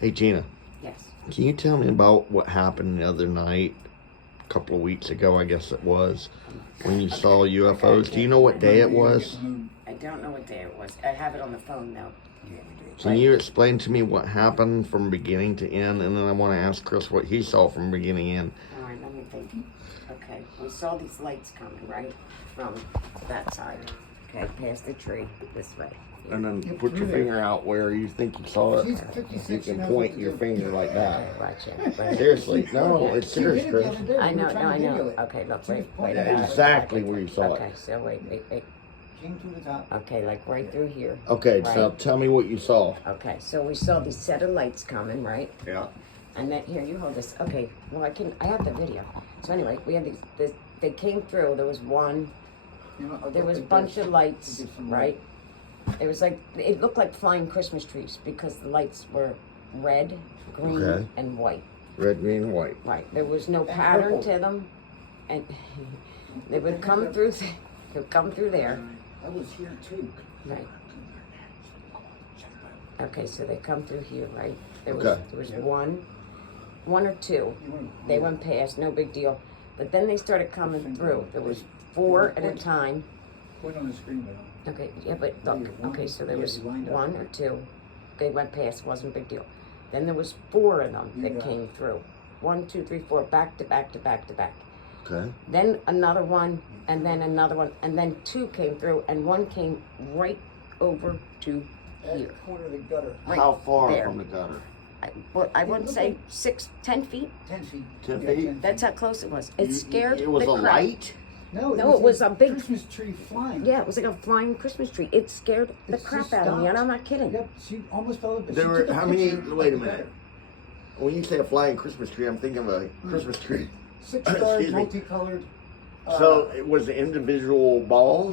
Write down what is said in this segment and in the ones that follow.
Hey, Gina. Yes. Can you tell me about what happened the other night, a couple of weeks ago, I guess it was, when you saw UFOs? Do you know what day it was? I don't know what day it was. I have it on the phone though. Can you explain to me what happened from beginning to end? And then I want to ask Chris what he saw from beginning to end. All right, let me think. Okay, we saw these lights coming, right? From that side. Okay, past the tree, this way. And then put your finger out where you think you saw it. You can point your finger like that. Watch it. Seriously. No, it's serious, Chris. I know. Okay, look, wait. Exactly where you saw it. Okay, so wait. Came to the top. Okay, like right through here. Okay, right? so tell me what you saw. Okay, so we saw these set of lights coming, right? Yeah. And then, here, you hold this. Okay, well, I have the video. So anyway, we had they came through. There was one, there was a bunch of lights, right? It was like, it looked like flying Christmas trees because the lights were red, green, and white. Red, green, and white. Right. There was no pattern to them. And they would come through, there. I was here too. Right. Okay, so they come through here, right? There was one or two. They went past, no big deal. But then they started coming through. There was 4 at a time. Point on the screen, though. Okay, yeah, but look, okay, so there was 1 or 2. They went past, wasn't a big deal. Then there was 4 of them that came through. 1, 2, 3, 4, back to back to back to back. Okay. Then another one, and then another one, and then 2 came through, and 1 came right over to here. Corner of the gutter. Right How far there. from the gutter? I wouldn't say 10 feet. 10 feet. 10 Yeah, feet? That's how close it was. It scared It was the a crap. light? No, it was a big Christmas tree flying. Yeah, it was like a flying Christmas tree. It scared the crap out of me, and I'm not kidding. Yep, she almost fell over. There were, how many, wait a minute. When you say a flying Christmas tree, I'm thinking of a Christmas tree. 6 stars, Excuse me. multicolored. So it was individual balls?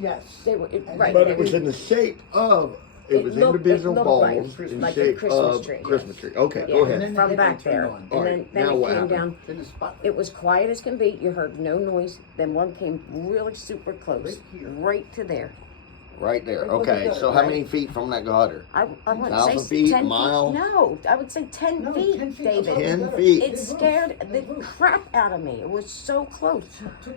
Yes. They were, right. But it was in the shape of, it was individual looked balls like in a shape Christmas of tree, Christmas yes. tree. Okay, Yeah, go and ahead. then from back there. And All then, right, then now it what came happened? down. Then the spot. It was quiet as can be. You heard no noise. Then one came really super close, Right here. right to there. Right there. Right Okay, there, so how right? many feet from that gutter? I wouldn't 1,000 say feet, 10 mile? feet. No, I would say 10 No, feet, 10 feet. David. 10 feet. It scared the crap out of me. It was so close.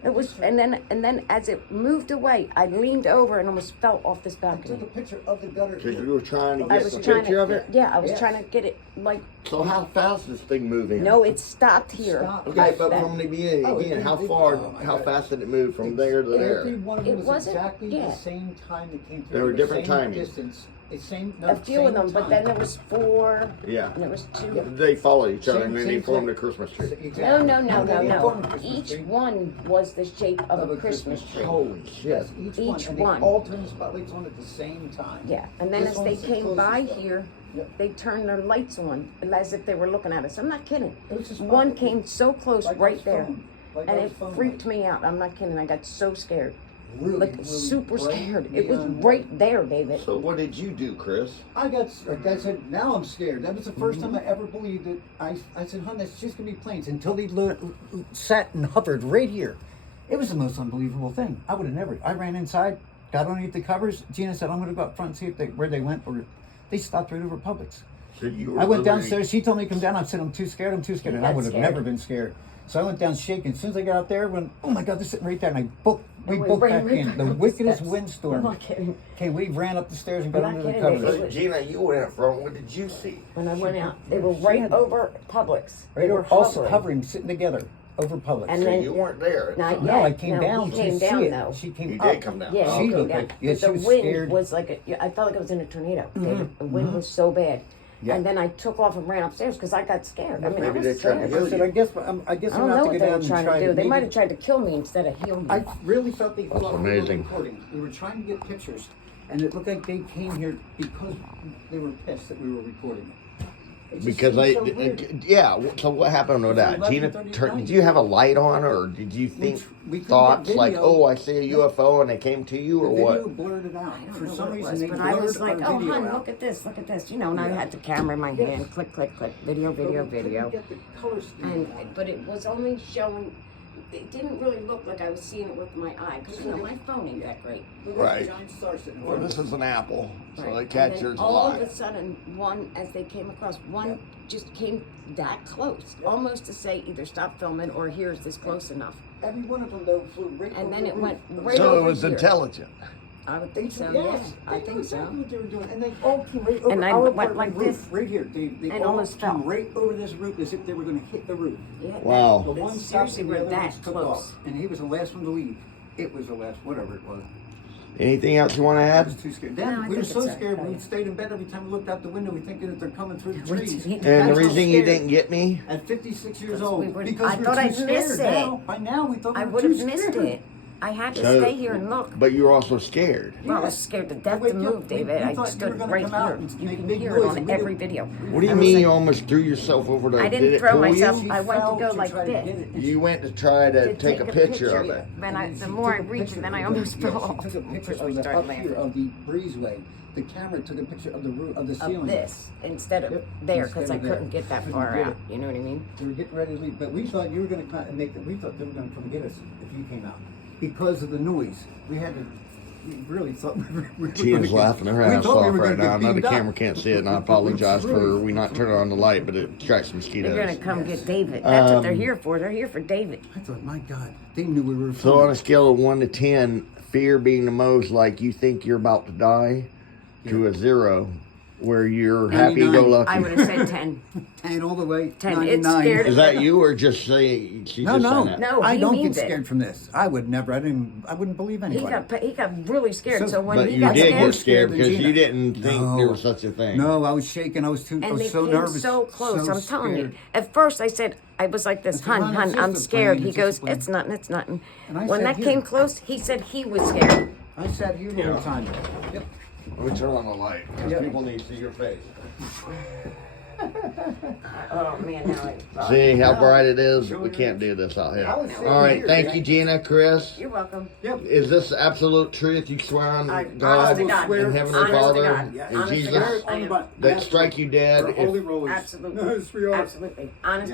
It was, and then as it moved away, I leaned over and almost fell off this I took a balcony. picture of the gutter. Because you were trying to I get was some trying picture of to, it? yeah, I was Yes. trying to get it like. So how fast does this thing move in? No, it stopped here. Stopped. Okay, but That- from the beginning, Oh, again, it- how it- far, oh my how God. fast did it move from there to Every there? one of It them was wasn't- exactly yeah. the same time that came through. There were the different same timings. Distance. The same, no, A few of them, but then there was 4, Yeah. and there was 2. They followed each other and then they Same formed a thing. Christmas tree. Exactly. No. They formed a Christmas Each tree. one was the shape of a Christmas tree. Holy shit. Yes, each Each one. one. And they all turned the spotlights on at the same time. Yeah, and then This as they one's the came closest by one. here, Yep. they turned their lights on as if they were looking at us. I'm not kidding. It was just One like- came so close like right our there, phone. Like and our it phone freaked light. me out. I'm not kidding. I got so scared, Really, like really super bright scared. It was neon right there, David. So what did you do, Chris? I got, like I said, now I'm scared. That was the first time I ever believed it. I said, hon, that's just going to be planes. Until they sat and hovered right here. It was the most unbelievable thing. I would have never. I ran inside, got underneath the covers. Gina said, I'm going to go up front and see if where they went. Or they stopped right over Publix. So you were I went literally- downstairs. She told me to come down. I said, I'm too scared. And You I got would have scared. never been scared. So I went down shaking. As soon as I got out there, went, oh my God, they're sitting right there. And we we booked ran back right in. back The up the wickedest steps. windstorm. I'm not kidding. Okay, we ran up the stairs and got I'm under not the kidding. covers. So Gina, you went up front. What did you see? When I went out, they were right over Publix. Right, They were also hovering, sitting together over Publix. And So then- you weren't there. Not No, yet. I came down. He came to down see it. though. She came You up. did come down. Yeah, She he came looked down. like- yeah, But she the was wind scared. was like I felt like it was in a tornado. David. The wind was so bad. Yeah. And then I took off and ran upstairs because I got scared. I mean, I Maybe was they tried to scared. kill I said, you. I guess I I'm don't gonna know have to what go they down were and trying try to do. They maybe- might have tried to kill me instead of heal me. I really thought they thought we were amazing. recording. We were trying to get pictures, and it looked like they came here because they were pissed that we were recording it. It just Because seemed so weird. yeah. So what happened with that? It's Gina, 11:30 did you have a light on, or did you think we couldn't thoughts get like, video. "Oh, I see a UFO," and they came to you, or The video what? blurred it out. I don't For know some what it reason, was, they but blurred I was like, our "Oh, video hon, out. look at this, you know." And I Yeah. had the camera in my hand, Yes. click, click, click, video, But we video, couldn't video. get the color scheme. But it was only showing it didn't really look like I was seeing it with my eye, because you know my phone ain't that great. Right. Giant star sitting Well, over this is an apple, so Right. the And catcher's then a all lot. of a sudden, one, as they came across, one just came that close, almost to say either stop filming or here's this close enough. Every one of them though flew right And over then the it roof. went right So it over was here. intelligent. I would think so. Yes, Yeah, they I knew think exactly so. what they were doing, and they all came right over And I our went part like of the roof, this, right here. They and all almost came fell. right over this roof as if they were going to hit the roof. Yeah, Wow. The that's one stopped seriously and the we're other that ones took close. off, and he was the last one to leave. It was the last, whatever it was. Anything else you want to I add? was too scared. No, I Then we were think so it's scared okay. we stayed in bed every time we looked out the window. We thinking that they're coming through the We trees. didn't- And the That's how reason you scared- didn't get me? At 56 years Because old, we were- because I we were thought too I'd scared. missed it. Now, by now we thought we I were would too have missed scared. it. I had to So- stay here and look. But you were also scared. Well, I was scared to death We to move, thought- we David. I thought you were stood gonna right come out here. and You make can big hear noise, it on and we every didn't- video. What do you I was mean like- you almost threw yourself over the... I did didn't it throw pull myself. you? I went to fell go like try to this. get it, and You went to try to take a picture of it. Then And the she more I took a reached, picture then I of almost the- fell off. She took a picture First we of the started up here of the breezeway. The camera took a picture of the roof of the ceiling. Of this instead of Yep, there, because I instead of there. couldn't get that Couldn't far get out. it. You know what I mean? They were getting ready to leave, but we thought you were going to come and make them. We thought they were going to come and get us if you came out because of the noise. We had to. We really thought we were. Tina's laughing her we ass thought we off were right gonna now. I get know the beamed up. camera can't see it, and I apologize for we not turning on the light, but it attracts mosquitoes. They're gonna come get David. That's what they're Um, here for. They're here for David. I thought, my God, they knew we were. So on a scale of 1 to 10, fear being the most like you think you're about to die, to a 0, where you're 99. I would happy-go-lucky. have said 10. 10 all the way. 10. It's 99. scared. Is that you or just saying she's No, just no, saying that? No, I he don't get means it. scared from this. I would never. I wouldn't believe He anybody. got really scared. So, So- when But he you got did scared, get scared than because Gina. you didn't think No. there was such a thing. No, I was shaking. I was and they so came nervous. so close. so I'm telling you. scared. At first, I said, I was like this, I said, hun, "Hon, it's I'm just a scared. plane, He it's just goes, a plane." it's nothing, it's nothing. And I When said, that "Here." came close, he said he was scared. I sat here the whole time. Yep. Let me turn on the light. Yeah. People need to see your face. Oh man, now I. See how bright it is? We can't do this out here. I was sitting All right, here, thank right? you, Gina, Chris. You're welcome. Yep. Is this absolute truth? You swear on Honest God, to God. swear- and Heavenly Honest to Father God. and Honest to Jesus God. I am. that strike you dead We're if holy rollers. Absolutely. Yes, we are. Absolutely. Honest.